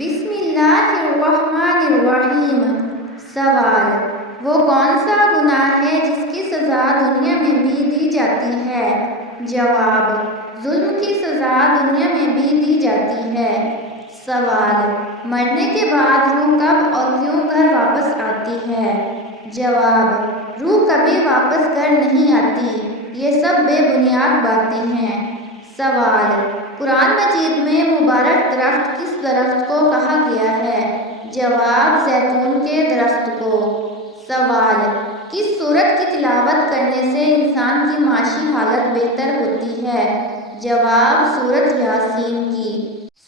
بسم اللہ الرحمن الرحیم۔ سوال: وہ کون سا گناہ ہے جس کی سزا دنیا میں بھی دی جاتی ہے؟ جواب: ظلم کی سزا دنیا میں بھی دی جاتی ہے۔ سوال: مرنے کے بعد روح کب اور کیوں گھر واپس آتی ہے؟ جواب: روح کبھی واپس گھر نہیں آتی، یہ سب بے بنیاد باتیں ہیں۔ سوال: قرآن مجید میں مبارک درخت کس درخت کو کہا گیا ہے؟ جواب: زیتون کے درخت کو۔ سوال: کس سورت کی تلاوت کرنے سے انسان کی معاشی حالت بہتر ہوتی ہے؟ جواب: سورت یاسین کی۔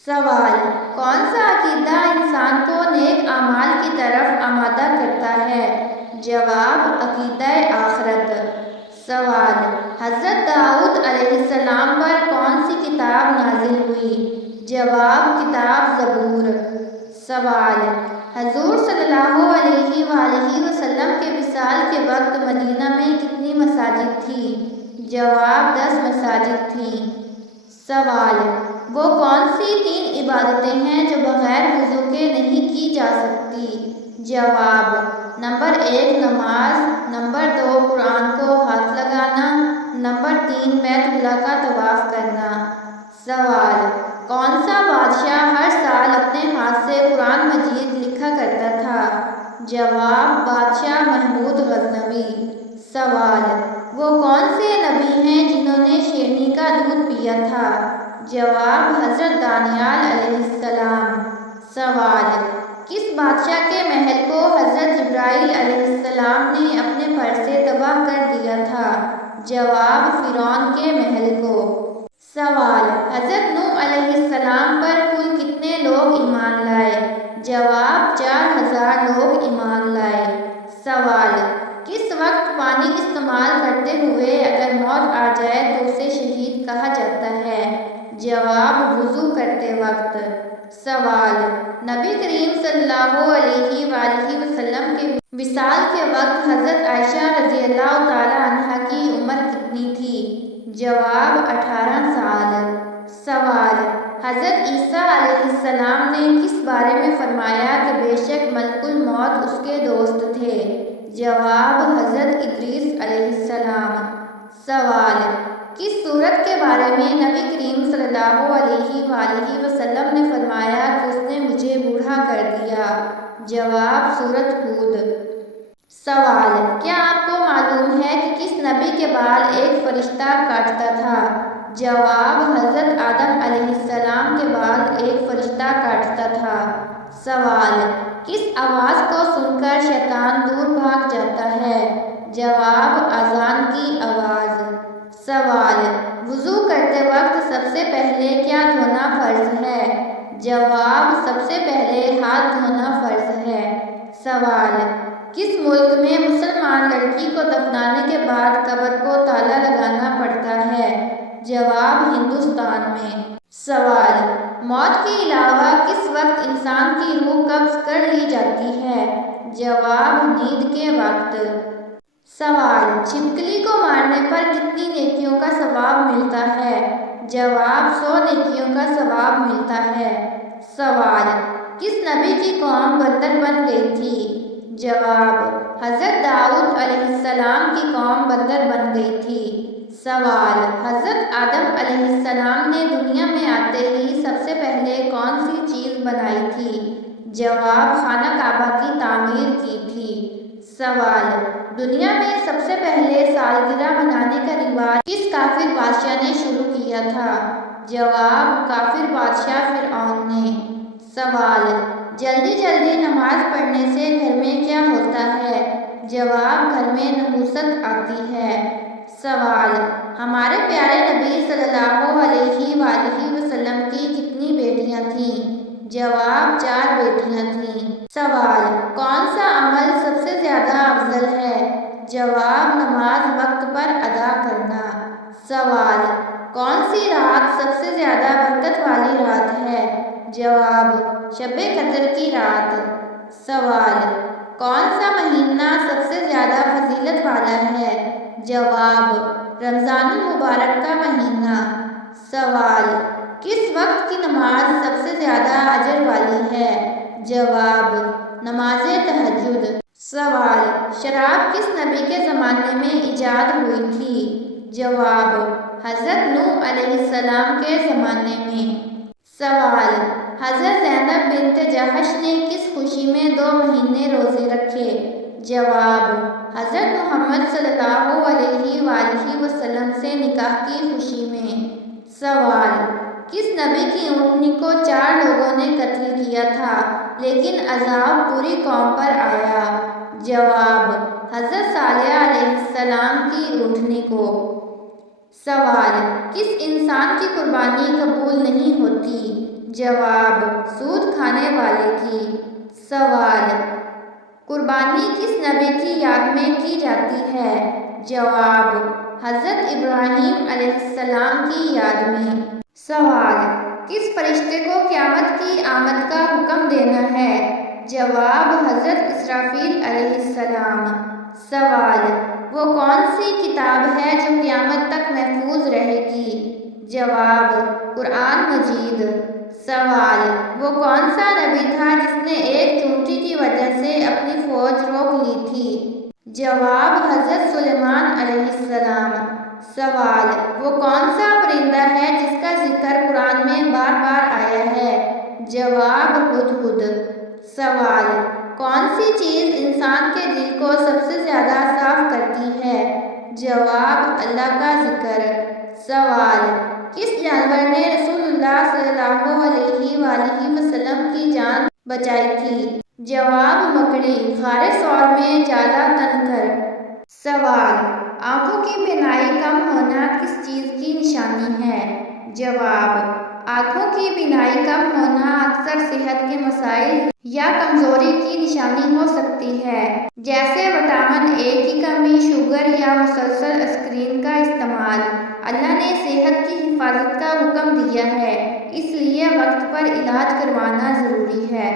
سوال: کون سا عقیدہ انسان کو نیک اعمال کی طرف آمادہ کرتا ہے؟ جواب: عقیدہ آخرت۔ سوال: حضرت داؤد علیہ السلام پر کون سی کتاب نازل ہوئی؟ جواب: کتاب زبور۔ سوال: حضور صلی اللہ علیہ وآلہ وسلم کے وصال کے وقت مدینہ میں کتنی مساجد تھیں؟ جواب: 10 مساجد تھیں۔ سوال: وہ کون سی 3 عبادتیں ہیں جو بغیر وضو کے نہیں کی جا سکتی؟ جواب: نمبر 1 نماز، نمبر 2 قرآن کو ہاتھ لگانا، نمبر 3 بیت اللہ کا طواف کرنا۔ سوال: کون سا بادشاہ ہر سال اپنے ہاتھ سے قرآن مجید لکھا کرتا تھا؟ جواب: بادشاہ محمود غزنوی۔ سوال: وہ کون سے نبی ہیں جنہوں نے شیرنی کا دودھ پیا تھا؟ جواب: حضرت دانیال علیہ السلام۔ سوال: کس بادشاہ کے محل کو حضرت جبرائیل علیہ السلام نے اپنے پر سے تباہ کر دیا تھا؟ جواب: فرعون کے محل کو۔ سوال: حضرت نوح علیہ السلام پر کل کتنے لوگ ایمان لائے؟ جواب: 4000 لوگ ایمان لائے۔ سوال: کس وقت پانی استعمال کرتے ہوئے اگر موت آ جائے تو اسے شہید کہا جاتا ہے؟ جواب: وضو کرتے وقت۔ سوال: نبی کریم صلی اللہ علیہ وآلہ وسلم کے وصال کے وقت حضرت عائشہ رضی اللہ تعالی عنہا کی عمر کتنی تھی؟ جواب: 18 سال۔ سوال: حضرت عیسیٰ علیہ السلام نے کس بارے میں فرمایا کہ بے شک ملک الموت اس کے دوست تھے؟ جواب: حضرت ادریس علیہ السلام۔ سوال: کس سورت کے بارے میں نبی کریم صلی اللہ علیہ وآلہ وسلم نے فرمایا کہ اس نے مجھے بوڑھا کر دیا؟ جواب: سورت ہود۔ سوال: کیا آپ کو معلوم ہے کہ کس نبی کے بال ایک فرشتہ کاٹتا تھا؟ جواب: حضرت آدم علیہ السلام کے بال ایک فرشتہ کاٹتا تھا۔ سوال: کس آواز کو سن کر شیطان دور بھاگ جاتا ہے؟ جواب: اذان کی آواز۔ سوال: وضو کرتے وقت سب سے پہلے کیا دھونا فرض ہے؟ جواب: سب سے پہلے ہاتھ دھونا فرض ہے۔ سوال: کس ملک میں مسلمان لڑکی کو دفنانے کے بعد قبر کو تالا لگانا پڑتا ہے؟ جواب: ہندوستان میں۔ سوال: موت کے علاوہ کس وقت انسان کی روح قبض کر لی جاتی ہے؟ جواب: نیند کے وقت۔ سوال: چھپکلی کو مارنے پر کتنی نیکیوں کا ثواب ملتا ہے؟ جواب: 100 نیکیوں کا ثواب ملتا ہے۔ سوال: کس نبی کی قوم بندر بن گئی تھی؟ جواب: حضرت داؤد علیہ السلام کی قوم بندر بن گئی تھی۔ سوال: حضرت آدم علیہ السلام نے دنیا میں آتے ہی سب سے پہلے کون سی چیز بنائی تھی؟ جواب: خانہ کعبہ کی تعمیر کی تھی۔ سوال: دنیا میں سب سے پہلے سالگرہ منانے کا رواج کس کافر بادشاہ نے شروع کیا تھا؟ جواب: کافر بادشاہ فرعون نے۔ سوال: جلدی جلدی نماز پڑھنے سے گھر میں کیا ہوتا ہے؟ جواب: گھر میں نحوست آتی ہے۔ سوال: ہمارے پیارے نبی صلی اللہ علیہ وآلہ وسلم کی کتنی بیٹیاں تھیں؟ جواب: 4 بیٹیاں تھیں۔ سوال: کون سا عمل سب سے زیادہ افضل ہے؟ جواب: نماز وقت پر ادا کرنا۔ سوال: کون سی رات سب سے زیادہ برکت والی رات ہے؟ جواب: شب قدر کی رات۔ سوال: کون سا مہینہ سب سے زیادہ فضیلت والا ہے؟ جواب: رمضان المبارک کا مہینہ۔ سوال: کس وقت کی نماز سب سے زیادہ اجر والی ہے؟ جواب: نماز تہجد۔ سوال: شراب کس نبی کے زمانے میں ایجاد ہوئی تھی؟ جواب: حضرت نوح علیہ السلام کے زمانے میں۔ سوال: حضرت زینب بنت جحش نے کس خوشی میں 2 مہینے روزے رکھے؟ جواب: حضرت محمد صلی اللہ علیہ وآلہ وسلم سے نکاح کی خوشی میں۔ سوال: کس نبی کی اونٹنی کو 4 لوگوں نے قتل کیا تھا لیکن عذاب پوری قوم پر آیا؟ جواب: حضرت صالح علیہ السلام کی اونٹنی کو۔ سوال: کس انسان کی قربانی قبول نہیں ہوتی؟ جواب: سود کھانے والے کی۔ سوال: قربانی کس نبی کی یاد میں کی جاتی ہے؟ جواب: حضرت ابراہیم علیہ السلام کی یاد میں۔ سوال: کس فرشتے کو قیامت کی آمد کا حکم دینا ہے؟ جواب: حضرت اسرافیل علیہ السلام۔ سوال: وہ کون سی کتاب ہے جو قیامت تک محفوظ رہے گی؟ جواب: قرآن مجید۔ سوال: وہ کون سا نبی تھا جس نے ایک چونٹی کی وجہ سے اپنی فوج روک لی تھی؟ جواب: حضرت سلیمان علیہ السلام۔ سوال: وہ کون سا پرندہ ہے جس کا ذکر قرآن میں بار بار آیا ہے؟ جواب: ہدہد۔ سوال: کون سی چیز انسان کے دل کو سب سے زیادہ صاف کرتی ہے؟ جواب: اللہ کا ذکر۔ سوال: کس جانور نے رسول اللہ صلی اللہ علیہ وآلہ وسلم کی جان بچائی تھی؟ جواب: مکڑی، غار ثور میں جالا تن کر۔ سوال: آنکھوں کی بینائی کم ہونا کس چیز کی نشانی ہے؟ جواب: آنکھوں کی بینائی کم ہونا اکثر صحت کے مسائل یا کمزوری کی نشانی ہو سکتی ہے، جیسے وٹامن اے کی کمی، شوگر یا مسلسل اسکرین کا استعمال۔ اللہ نے صحت کی حفاظت کا حکم دیا ہے، اس لیے وقت پر علاج کروانا ضروری ہے۔